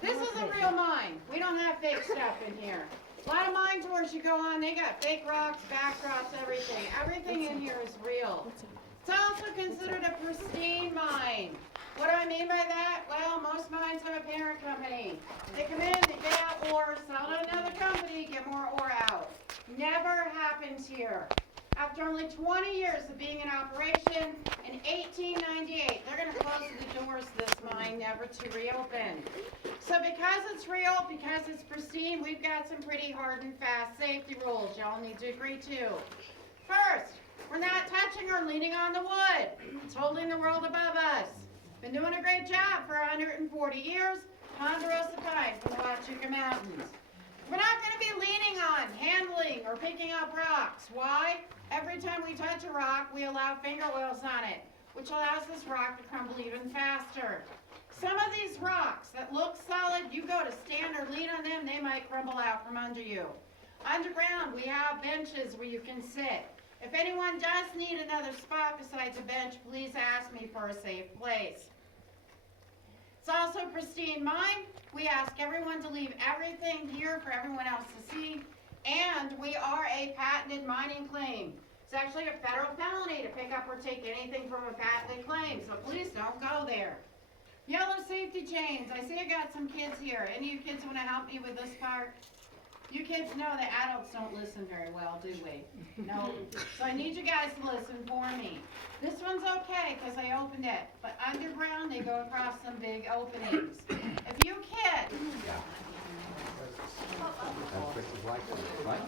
This is a real mine. We don't have fake stuff in here. A lot of mine tours you go on, they got fake rocks, backdrops, everything. Everything in here is real. It's also considered a pristine mine. What do I mean by that? Well, most mines have a parent company. They come in, they get out ore, sell to another company, get more ore out. Never happens here. After only 20 years of being in operation, in 1898, they're going to close the doors to this mine, never to reopen. So because it's real, because it's pristine, we've got some pretty hard and fast safety rules y'all need to agree to. First, we're not touching or leaning on the wood. It's holding the world above us. Been doing a great job for 140 years, ponderosa pine from the Huachuca Mountains. We're not going to be leaning on, handling, or picking up rocks. Why? Every time we touch a rock, we allow finger oils on it, which allows this rock to crumble even faster. Some of these rocks that look solid, you go to stand or lean on them, they might crumble out from under you. Underground, we have benches where you can sit. If anyone does need another spot besides a bench, please ask me for a safe place. It's also a pristine mine. We ask everyone to leave everything here for everyone else to see. And we are a patented mining claim. It's actually a federal felony to pick up or take anything from a patented claim, so please don't go there. Yellow safety chains. I see I got some kids here. Any of you kids want to help me with this part? You kids know that adults don't listen very well, do we? No. So I need you guys to listen for me. This one's okay because I opened it, but underground they go across some big openings. If you kids... Right?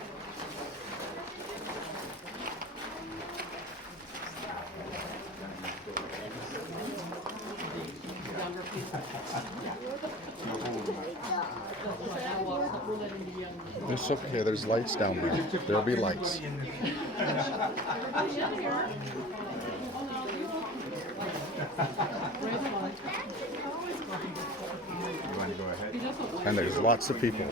It's okay, there's lights down there. There'll be lights. You want to go ahead? And there's lots of people.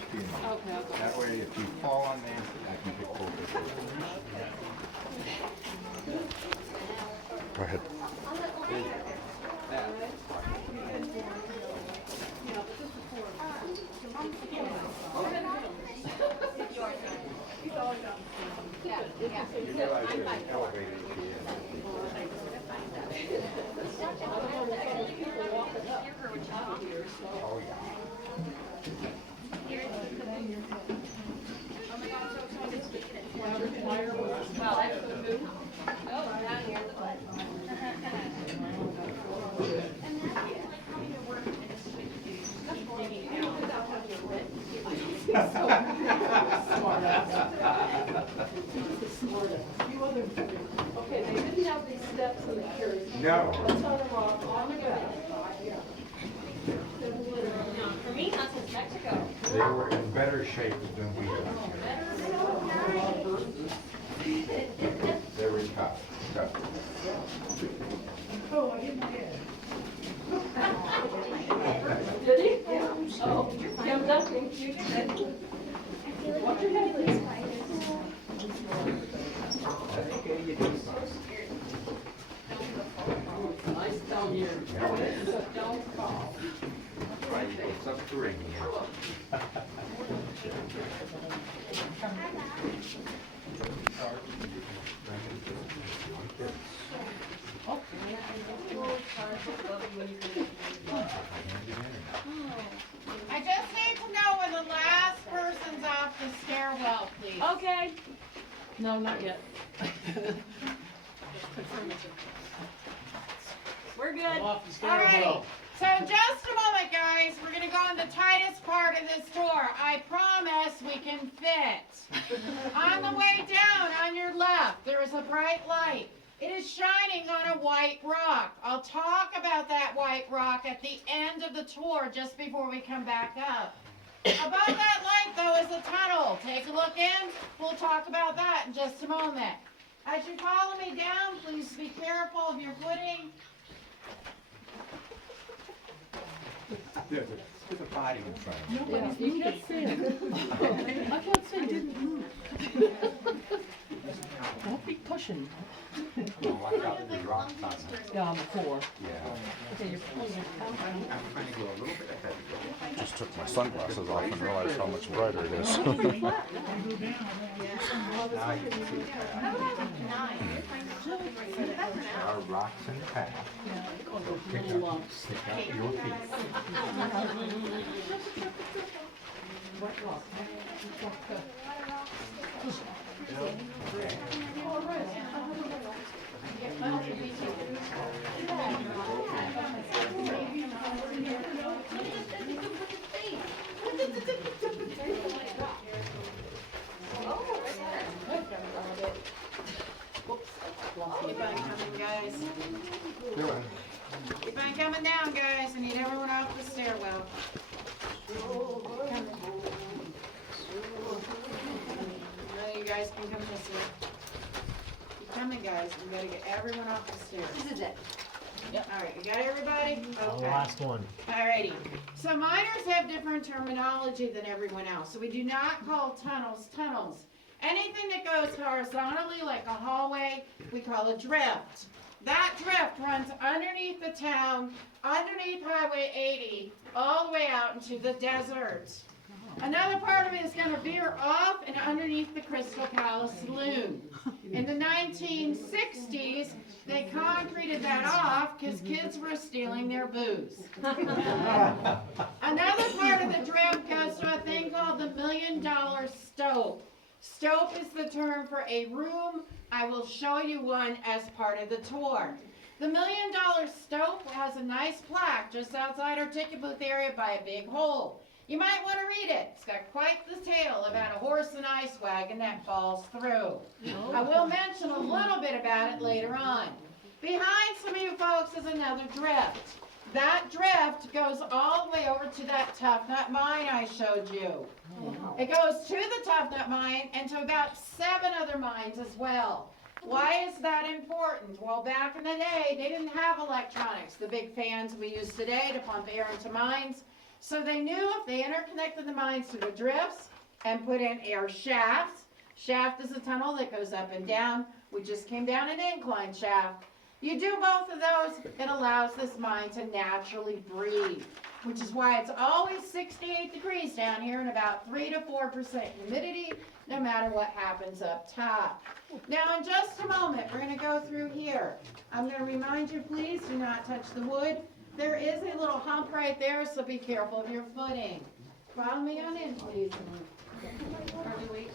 That way, if you fall on there, I can get closer. Go ahead. You realize there's an elevator here. Oh, yeah. Okay, they didn't have these steps in the carriage. No. Let's turn them off on the back. For me, not since Mexico. They were in better shape than we are. They were tough. Oh, I hit my head. Did he? Yeah. Oh, yeah, nothing. You did. Watch your head, please. Nice down here. Don't fall. Right, it's up to ring here. I just need to know when the last person's off the stairwell, please. Okay. No, not yet. We're good. Alrighty, so in just a moment, guys, we're gonna go in the tightest part of this door. I promise we can fit. On the way down, on your left, there is a bright light. It is shining on a white rock. I'll talk about that white rock at the end of the tour, just before we come back up. Above that light, though, is a tunnel. Take a look in. We'll talk about that in just a moment. As you follow me down, please be careful of your footing. There's a body in front of you. Yeah, you can't see it. I can't see it. I didn't move. Don't be pushing. Watch out for the rock tunnel. Yeah, on the floor. Yeah. Okay, you're pulling it out. I'm trying to go a little bit ahead. Just took my sunglasses off and realized how much brighter it is. Now you can see there are rocks in the path. So stick up your feet. Keep on coming, guys. Do it. Keep on coming down, guys. I need everyone off the stairwell. No, you guys can come this way. Keep coming, guys. We gotta get everyone off the stairs. This is it. All right, you got everybody? The Okay. last one. Alrighty, so miners have different terminology than everyone else, so we do not call tunnels tunnels. Anything that goes horizontally like a hallway, we call a drift. That drift runs underneath the town, underneath Highway 80, all the way out into the desert. Another part of it is gonna veer off and underneath the Crystal Palace Saloon. In the 1960s, they concreted that off because kids were stealing their booze. Another part of the drift goes to a thing called the $1 million stope. Stope is the term for a room. I will show you one as part of the tour. The $1 million stope has a nice plaque just outside our ticket booth area by a big hole. You might want to read it. It's got quite the tale about a horse and ice wagon that falls through. I will mention a little bit about it later on. Behind some of you folks is another drift. That drift goes all the way over to that Tough Nut mine I showed you. It goes to the Tough Nut mine and to about 7 other mines as well. Why is that important? Well, back in the day, they didn't have electronics, the big fans we use today to pump air into mines. So they knew if they interconnected the mines to the drifts and put in air shafts. Shaft is a tunnel that goes up and down. We just came down an incline shaft. You do both of those, it allows this mine to naturally breathe, which is why it's always 68 degrees down here and about 3 to 4% humidity, no matter what happens up top. Now, in just a moment, we're going to go through here. I'm going to remind you, please do not touch the wood. There is a little hump right there, so be careful of your footing. Follow me on in, please. Or do we?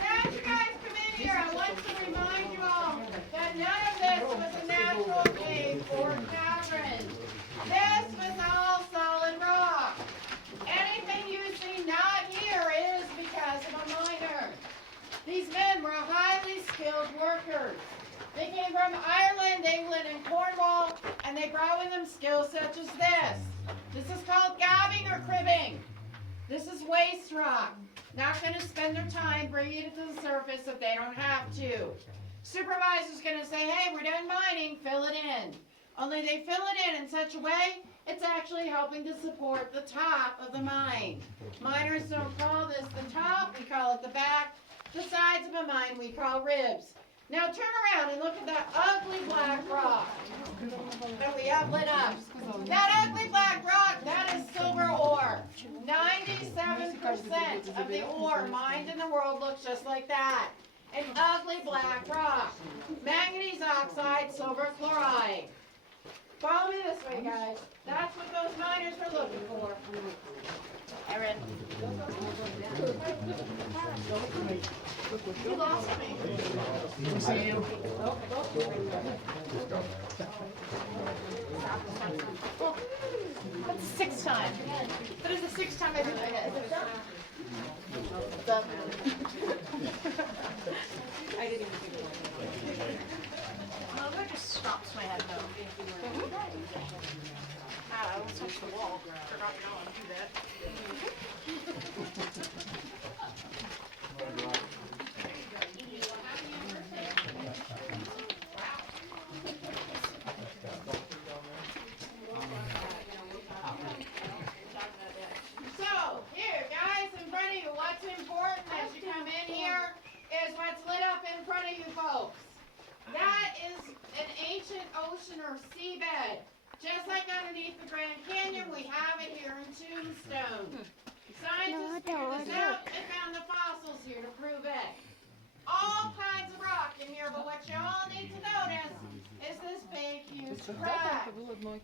As you guys come in here, I want to remind you all that none of this was a natural cave or cavern. This was all solid rock. Anything you see not here is because of a miner. These men were highly skilled workers. They came from Ireland, England, and Cornwall, and they brought with them skills such as this. This is called gabbing or cribbing. This is waste rock. Not going to spend their time bringing it to the surface if they don't have to. Supervisor's going to say, hey, we're done mining, fill it in. Only they fill it in such a way, it's actually helping to support the top of the mine. Miners don't call this the top, we call it the back. The sides of a mine we call ribs. Now turn around and look at that ugly black rock that we have lit up. That ugly black rock, that is silver ore. 97% of the ore mined in the world looks just like that. An ugly black rock. Manganese oxide, silver chloride. Follow me this way, guys. That's what those miners were looking for. Erin. You lost me. See you. That's the 6th time. That is the 6th time I've been doing it. Is it done? I didn't even think of it. Well, that just stops my head though. Ah, I almost touched the wall. Forgot to go and do that. ancient ocean or seabed. Just like underneath the Grand Canyon, we have it here in Tombstone. Scientists figured this out. They found the fossils here to prove it. All kinds of rock in here, but what you all need to notice is this big, huge crack.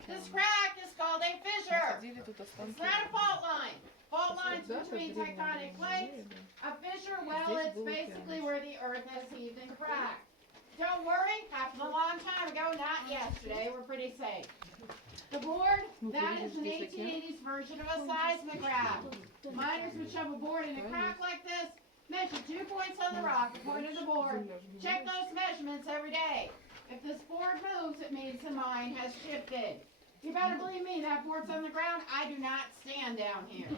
This crack is called a fissure. It's not a fault line. Fault lines between tectonic plates. A fissure, well, it's basically where the earth has heaved and cracked. Don't worry, happened a long time ago, not yesterday. We're pretty safe. The board, that is an 1880s version of a seismograph. Miners would shove a board in a crack like this, measure 2 points on the rock according to the board. Check those measurements every day. If this board moves, it means the mine has shifted. You better believe me, that board's on the ground. I do not stand down here.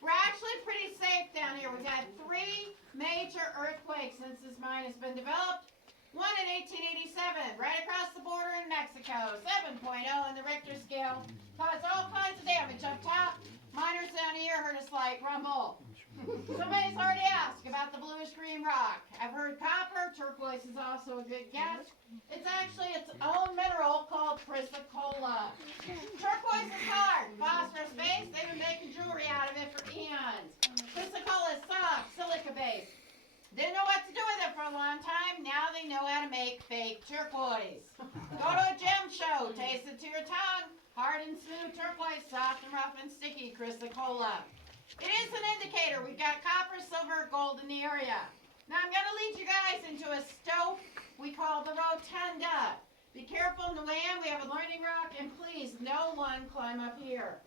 We're actually pretty safe down here. We've had 3 major earthquakes since this mine has been developed. One in 1887, right across the border in Mexico, 7.0 on the Richter scale. Caused all kinds of damage up top. Miners down here heard a slight rumble. Somebody's already asked about the bluish green rock. I've heard copper. Turquoise is also a good guess. It's actually its own mineral called chrysocolla. Turquoise is hard, phosphorus based. They've been making jewelry out of it for eons. Chrysocolla is soft, silica based. Didn't know what to do with it for a long time. Now they know how to make fake turquoise. Go to a gem show, taste it to your tongue. Hard and smooth turquoise, soft and rough and sticky chrysocolla. It is an indicator. We've got copper, silver, gold in the area. Now I'm going to lead you guys into a stope we call the rotunda. Be careful in the land. We have a learning rock, and please, no one climb up here.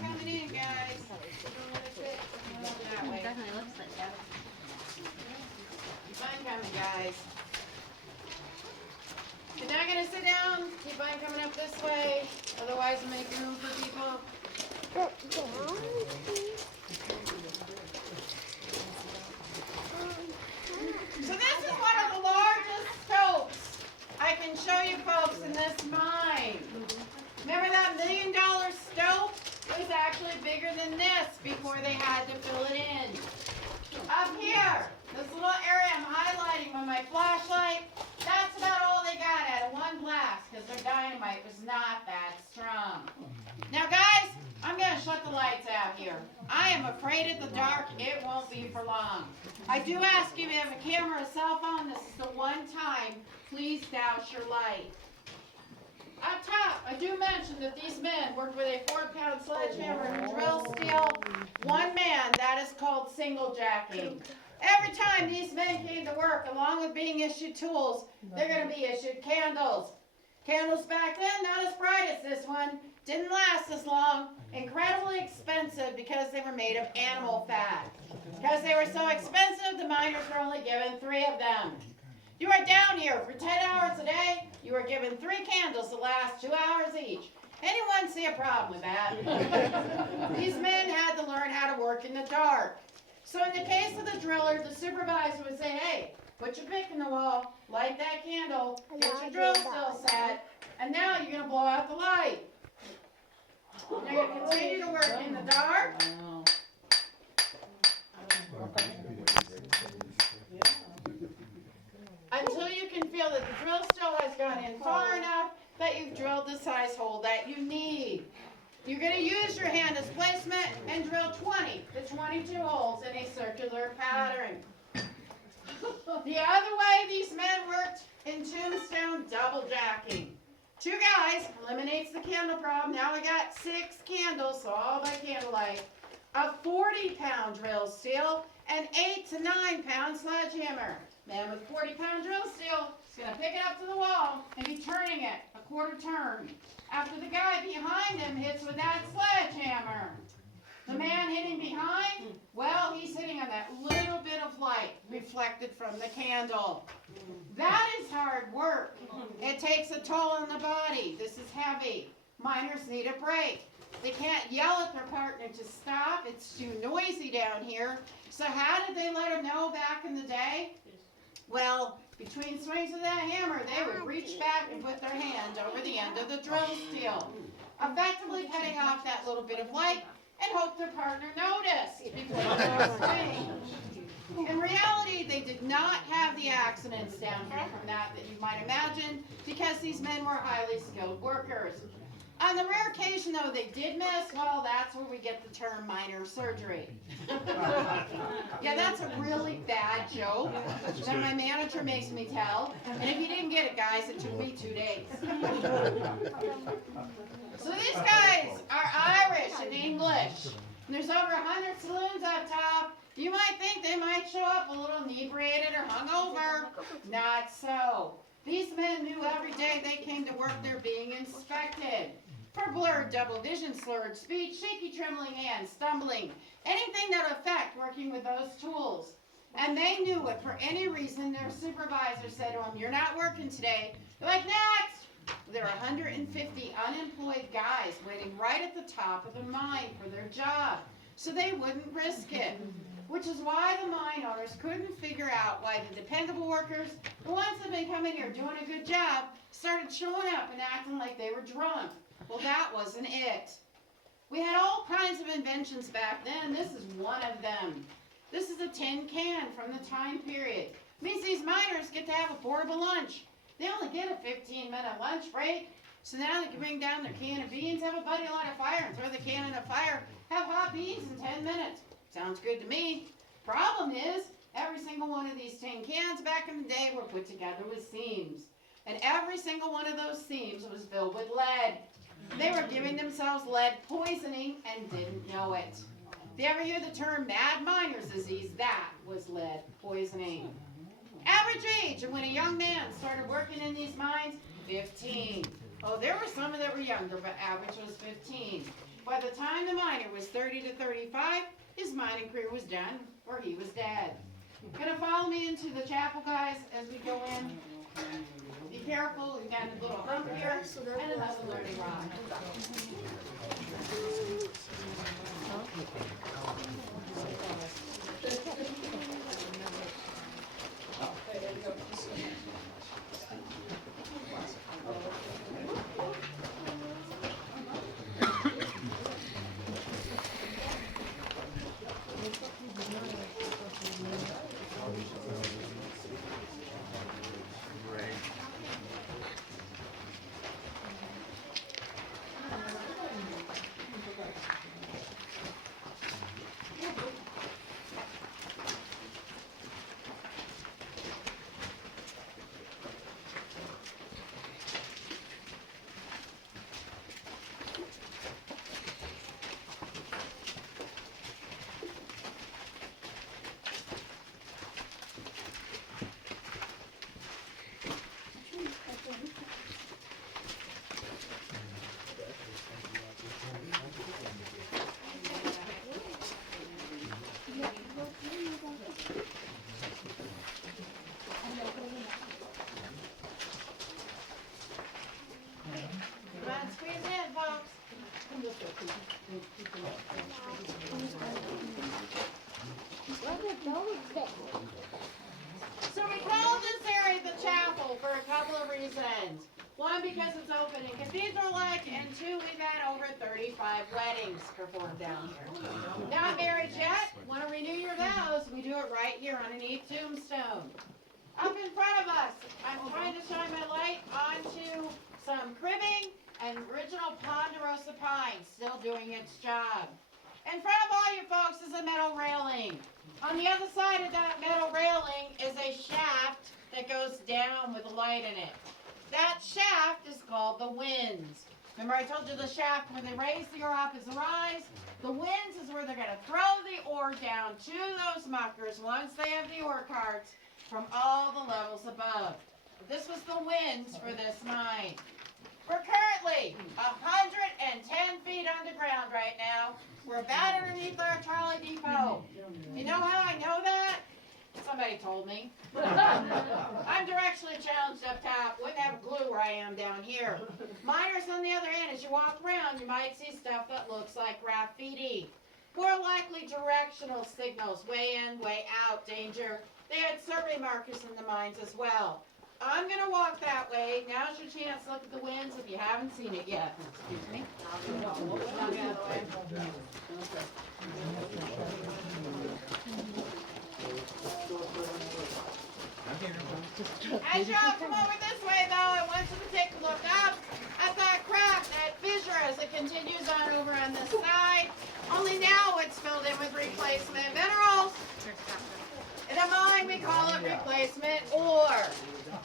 Coming in, guys. That way. Definitely looks like that. Keep on coming, guys. You're not gonna sit down. Keep on coming up this way. Otherwise, we'll make room for people. So this is one of the largest stopes I can show you folks in this mine. Remember that $1 million stope? It was actually bigger than this before they had to fill it in. Up here, this little area I'm highlighting with my flashlight, that's about all they got out of one blast because their dynamite was not that strong. Now guys, I'm going to shut the lights out here. I am afraid of the dark. It won't be for long. I do ask you if you have a camera or a cell phone, this is the one time, please douse your light. Up top, I do mention that these men work with a 4-pound sledgehammer and drill steel. One man, that is called single jacking. Every time these men came to work, along with being issued tools, they're going to be issued candles. Candles back then, not as bright as this one, didn't last as long, incredibly expensive because they were made of animal fat. Because they were so expensive, the miners were only given 3 of them. You are down here for 10 hours a day. You are given 3 candles that last 2 hours each. Anyone see a problem with that? These men had to learn how to work in the dark. So in the case of the driller, the supervisor would say, hey, put your pick in the wall, light that candle, get your drill still set, and now you're going to blow out the light. You're going to continue to work in the dark. Until you can feel that the drill still has gone in far enough that you've drilled the size hole that you need. You're going to use your hand as placement and drill 20 to 22 holes in a circular pattern. The other way these men worked in Tombstone, double jacking. 2 guys eliminates the candle problem. Now we got 6 candles, so all by candlelight. A 40-pound drill steel and 8 to 9 pound sledgehammer. Man with 40-pound drill steel is going to pick it up to the wall and be turning it a quarter turn. After the guy behind him hits with that sledgehammer. The man hitting behind reflected from the candle. That is hard work. It takes a toll on the body. This is heavy. Miners need a break. They can't yell at their partner to stop. It's too noisy down here. So how did they let them know back in the day? Well, between swings of that hammer, they would reach back and put their hand over the end of the drill steel, effectively cutting off that little bit of light and hope their partner noticed before they swing. In reality, they did not have the accidents down here from that you might imagine, because these men were highly skilled workers. On the rare occasion, though, they did miss. Well, that's where we get the term minor surgery. Yeah, that's a really bad joke that my manager makes me tell. And if you didn't get it, guys, it took me 2 days. So these guys are Irish and English. There's over 100 saloons up top. You might think they might show up a little inebriated or hungover. Not so. These men knew every day they came to work they're being inspected. For blurred double vision, slurred speech, shaky trembling hands, stumbling, anything that would affect working with those tools. And they knew if for any reason their supervisor said to them, "You're not working today," they're like, "Next!" There are 150 unemployed guys waiting right at the top of the mine for their job, so they wouldn't risk it. Which is why the mine owners couldn't figure out why the dependable workers, the ones that have been coming here doing a good job, started showing up and acting like they were drunk. Well, that wasn't it. We had all kinds of inventions back then. This is one of them. This is a tin can from the time period. It means these miners get to have a portable lunch. They only get a 15-minute lunch break. So now they can bring down their can of beans, have a buddy light a fire, and throw the can in the fire, have hot beans in 10 minutes. Sounds good to me. Problem is, every single one of these tin cans back in the day were put together with seams. And every single one of those seams was filled with lead. They were giving themselves lead poisoning and didn't know it. If you ever hear the term mad miner's disease, that was lead poisoning. Average age of when a young man started working in these mines, 15. Oh, there were some that were younger, but average was 15. By the time the miner was 30 to 35, his mining career was done, or he was dead. Gonna follow me into the chapel, guys, as we go in? Be careful, we've got a little hump here, and another learning rock. So we call this area the chapel for a couple of reasons. One, because it's open and cathedral-like, and two, we've had over 35 weddings performed down here. Not married yet? Want to renew your vows? We do it right here underneath Tombstone. Up in front of us, I'm trying to shine my light onto some cribbing and original ponderosa pine, still doing its job. In front of all you folks is a metal railing. On the other side of that metal railing is a shaft that goes down with a light in it. That shaft is called the winds. Remember I told you the shaft, when they raise the ore up, is the rise. The winds is where they're going to throw the ore down to those muckers once they have the ore carts from all the levels above. This was the winds for this mine. We're currently 110 feet underground right now. We're about underneath our trolley depot. You know how I know that? It's somebody told me. I'm directionally challenged up top. Wouldn't have a clue where I am down here. Minors, on the other hand, as you walk around, you might see stuff that looks like graffiti. More likely directional signals, way in, way out, danger. They had survey markers in the mines as well. I'm going to walk that way. Now's your chance to look at the winds if you haven't seen it yet. Excuse me. I'll get out of the way. As y'all come over this way, though, I want you to take a look up at that crack, that fissure, as it continues on over on this side. Only now it's filled in with replacement minerals. In a mine, we call it replacement ore.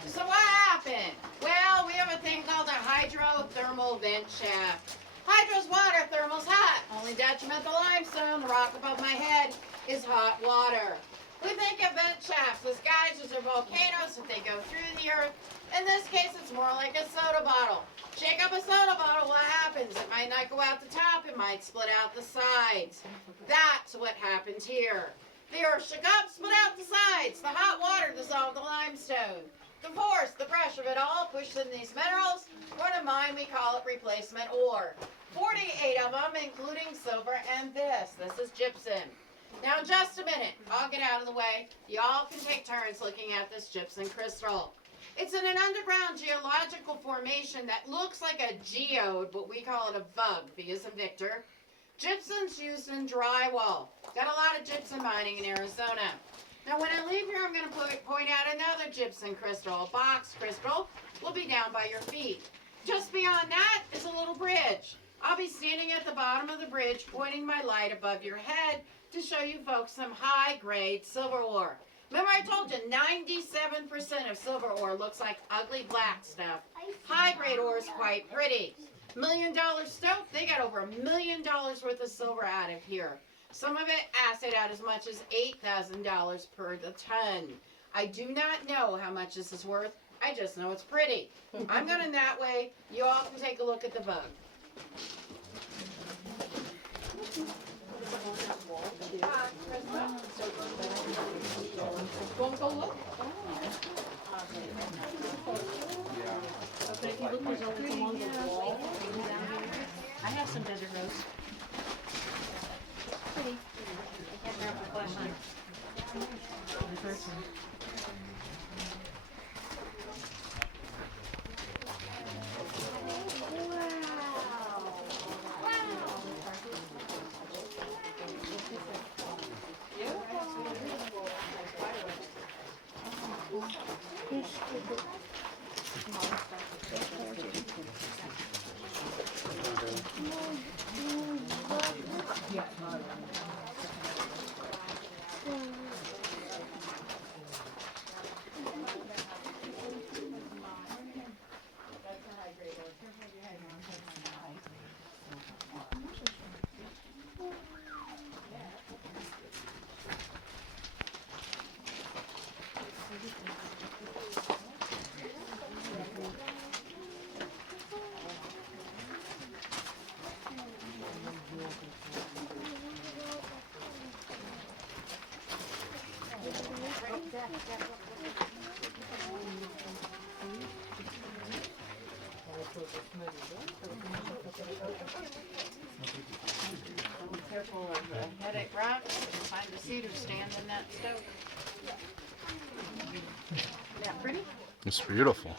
So what happened? Well, we have a thing called a hydrothermal vent shaft. Hydro's water, thermal's hot. Only detriment to limestone, the rock above my head, is hot water. We think of vent shafts as geysers or volcanoes if they go through the earth. In this case, it's more like a soda bottle. Shake up a soda bottle, what happens? It might not go out the top, it might split out the sides. That's what happened here. The earth shook up, split out the sides. The hot water dissolved the limestone. The force, the pressure of it all pushed in these minerals. For in a mine, we call it replacement ore. 48 of them, including silver and this. This is gypsum. Now, just a minute. I'll get out of the way. Y'all can take turns looking at this gypsum crystal. It's in an underground geological formation that looks like a geode, but we call it a VUG, V as in Victor. Gypsum's used in drywall. Got a lot of gypsum mining in Arizona. Now, when I leave here, I'm going to point out another gypsum crystal. A box crystal will be down by your feet. Just beyond that is a little bridge. I'll be standing at the bottom of the bridge, pointing my light above your head to show you folks some high-grade silver ore. Remember I told you 97% of silver ore looks like ugly black stuff. High-grade ore is quite pretty. $1 million stope, they got over $1 million worth of silver out of here. Some of it acid out as much as $8,000 per the ton. I do not know how much this is worth. I just know it's pretty. I'm going that way. You all can take a look at the bug. Want to go look? But if you look, there's always along the wall. I have some desert rose. Pretty. I can't grab the flashlight. Be careful of the headache rock. Find the cedar stand in that stove. Isn't that pretty? It's beautiful.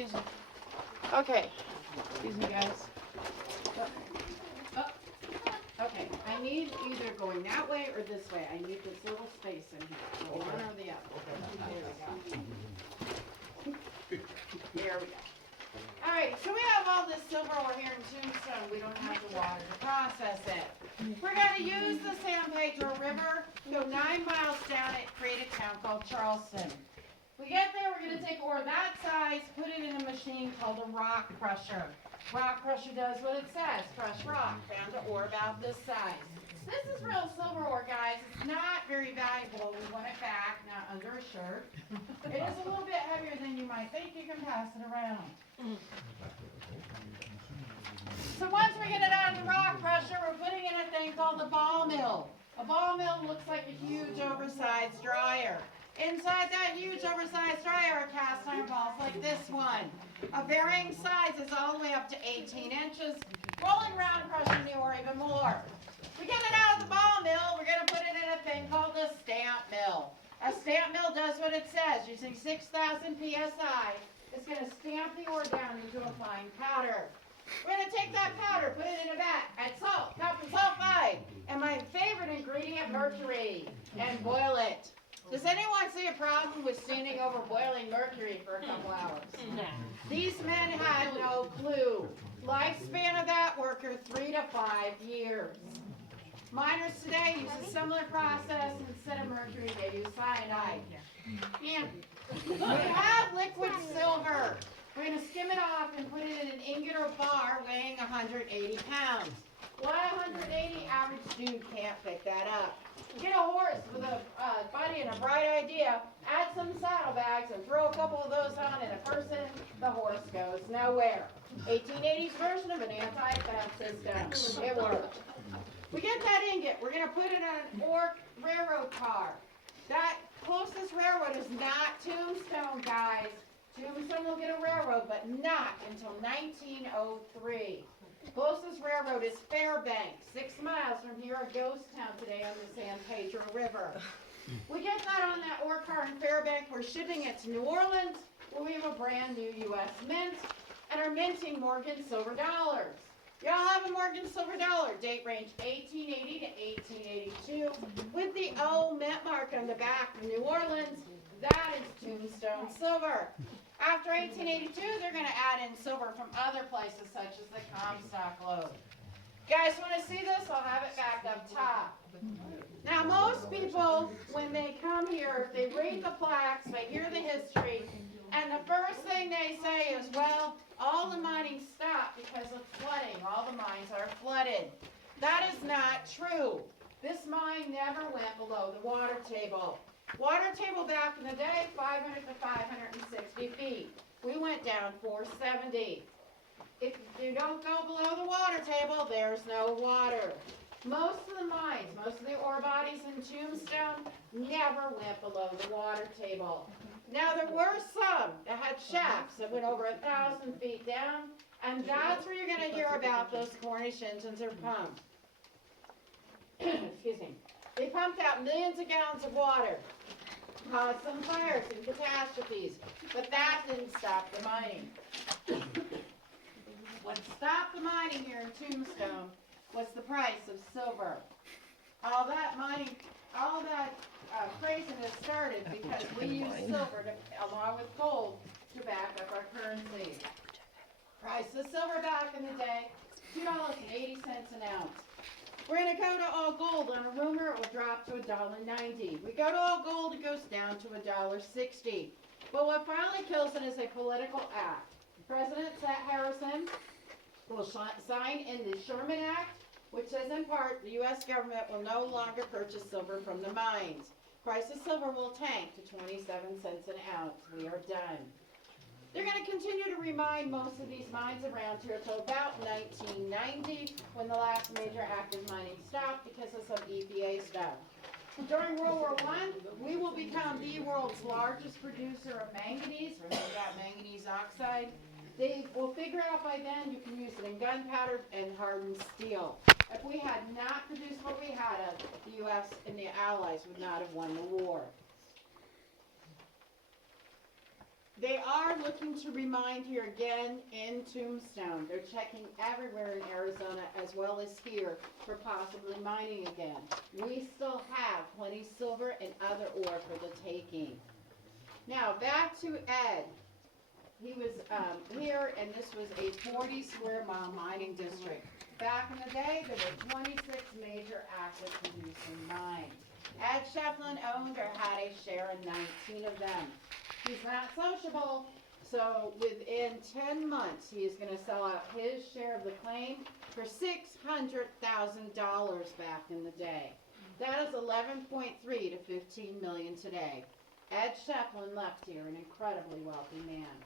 excuse me. Okay, excuse me, guys. Okay, I need either going that way or this way. I need this little space in here, so one or the other. There we go. All right, so we have all this silver ore here in Tombstone. We don't have the water to process it. We're going to use the San Pedro River, go 9 miles down it, create a town called Charleston. We get there, we're going to take ore that size, put it in a machine called a rock crusher. Rock crusher does what it says, crush rock down to ore about this size. This is real silver ore, guys. It's not very valuable. We want it back, not under a shirt. It is a little bit heavier than you might think. You can pass it around. So once we get it out of the rock crusher, we're putting in a thing called the ball mill. A ball mill looks like a huge oversized dryer. Inside that huge oversized dryer are cast iron balls like this one, of varying sizes all the way up to 18 inches, rolling around crushing the ore even more. We get it out of the ball mill, we're going to put it in a thing called a stamp mill. A stamp mill does what it says, using 6,000 psi. It's going to stamp the ore down into a fine powder. We're going to take that powder, put it in a vat, add salt, copper sulfide, and my favorite ingredient, mercury, and boil it. Does anyone see a problem with standing over boiling mercury for a couple hours? No. These men had no clue. Lifespan of that worker, 3 to 5 years. Miners today use a similar process. Instead of mercury, they use cyanide. And we have liquid silver. We're going to skim it off and put it in an ingot or bar weighing 180 pounds. Why 180? Average dude can't pick that up. Get a horse with a buddy and a bright idea, add some saddlebags and throw a couple of those on in a person, the horse goes nowhere. 1880s version of an anti-theft system. It worked. We get that ingot. We're going to put it on an ore railroad car. That closest railroad is not Tombstone, guys. Tombstone will get a railroad, but not until 1903. Closest railroad is Fairbanks, 6 miles from here, a ghost town today on the San Pedro River. We get that on that ore car in Fairbanks. We're shipping it to New Orleans, where we have a brand new U.S. mint and are minting Morgan silver dollars. Y'all have a Morgan silver dollar, date range 1880 to 1882, with the O mint mark on the back from New Orleans. That is Tombstone silver. After 1882, they're going to add in silver from other places, such as the Comstock lode. Guys, want to see this? I'll have it back up top. Now, most people, when they come here, they read the plaques, they hear the history, and the first thing they say is, well, all the mining stopped because of flooding. All the mines are flooded. That is not true. This mine never went below the water table. Water table back in the day, 500 to 560 feet. We went down 470. If you don't go below the water table, there's no water. Most of the mines, most of the ore bodies in Tombstone never went below the water table. Now, there were some that had shafts that went over 1,000 feet down, and that's where you're going to hear about those Cornish engines or pumps. Excuse me. They pumped out millions of gallons of water, caused some fires and catastrophes, but that didn't stop the mining. What stopped the mining here in Tombstone was the price of silver. All that mining, all that craziness started because we used silver along with gold to back up our currency. Price of silver back in the day, $2.80 an ounce. We're going to go to all gold. On a rumor, it will drop to $1.90. We go to all gold, it goes down to $1.60. But what finally kills it is a political act. President Harrison will sign in the Sherman Act, which says in part the U.S. government will no longer purchase silver from the mines. Price of silver will tank to 27 cents an ounce. We are done. They're going to continue to remine most of these mines around here until about 1990, when the last major active mining stopped because of some EPA stuff. During World War I, we will become the world's largest producer of manganese. Remember that manganese oxide? They will figure out by then you can use it in gunpowder and hardened steel. If we had not produced what we had, the U.S. and the Allies would not have won the war. They are looking to remine here again in Tombstone. They're checking everywhere in Arizona as well as here for possibly mining again. We still have plenty silver and other ore for the taking. Now back to Ed. He was here, and this was a 40 square mile mining district. Back in the day, there were 26 major active producing mines. Ed Shefflin owned or had a share in 19 of them. He's not sociable, so within 10 months, he is going to sell out his share of the claim for $600,000 back in the day. That is 11.3 to 15 million today. Ed Shefflin left here, an incredibly wealthy man.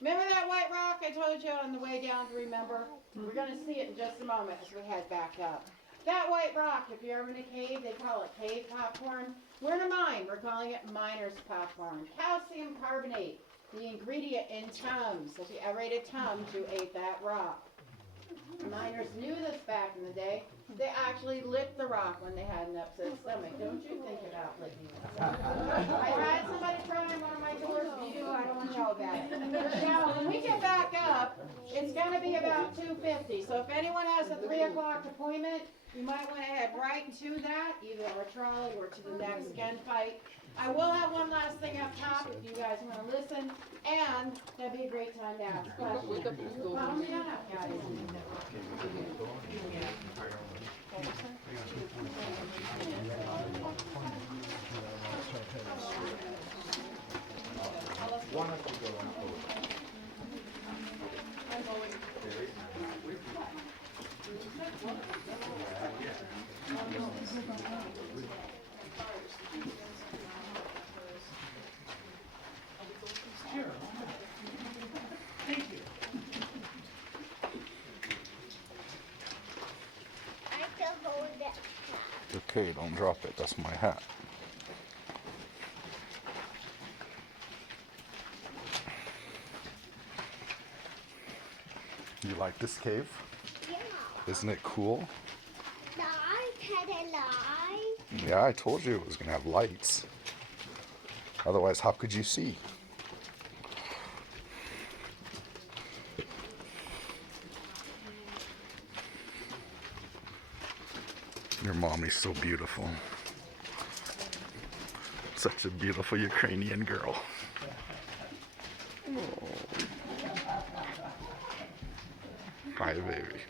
Remember that white rock I told you on the way down to remember? We're going to see it in just a moment as we head back up. That white rock, if you're ever in a cave, they call it cave popcorn. We're in a mine. We're calling it miner's popcorn. Calcium carbonate, the ingredient in Tums. If you ever ate a Tums, you ate that rock. Miners knew this back in the day. They actually licked the rock when they had an upset stomach. Don't you think about licking it. I had somebody try on one of my doors. You, I don't want to know about it. Now, when we get back up, it's going to be about 2:50. So if anyone has a 3 o'clock appointment, you might want to head right to that, either our trolley or to the next gun fight. I will have one last thing up top if you guys want to listen, and that'd be a great time to ask questions. Follow me on up, guys. Okay, don't drop it. That's my hat. You like this cave? Yeah. Isn't it cool? Light. Yeah, I told you it was gonna have lights. Otherwise, how could you see? Your mommy's so beautiful. Such a beautiful Ukrainian girl. Oh. Hi, baby.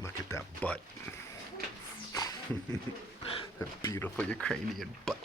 Look at that butt. That beautiful Ukrainian butt.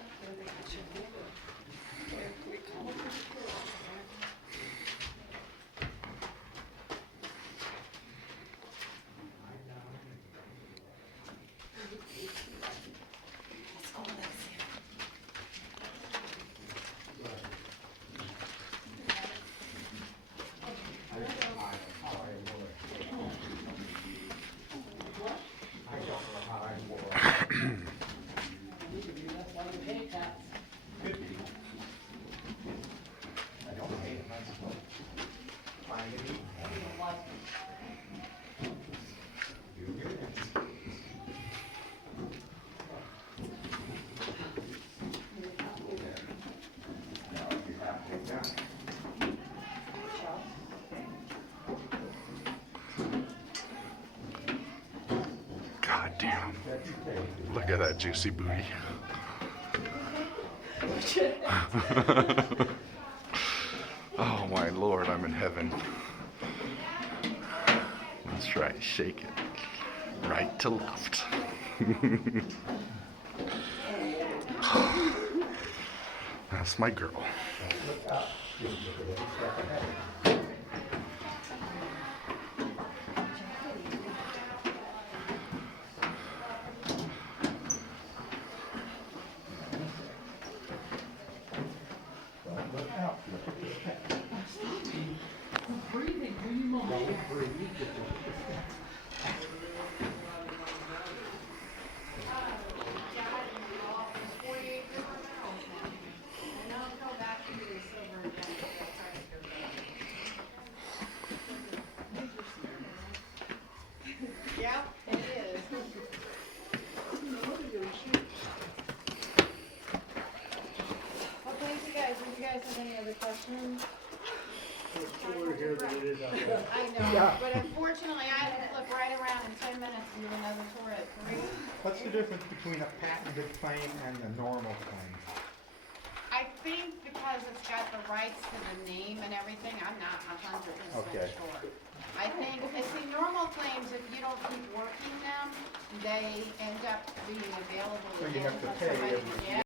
God damn. Look at that juicy booty. Oh my Lord, I'm in heaven. That's right, shake it. Right to left. That's my girl. I know, but unfortunately, I had to flip right around in 10 minutes and do another tour at 3. What's the difference between a patented claim and a normal claim? I think because it's got the rights to the name and everything, I'm not 100% Okay. sure. I think, see, normal claims, if you don't keep working them, they end up being available So you again have to for pay somebody every to get.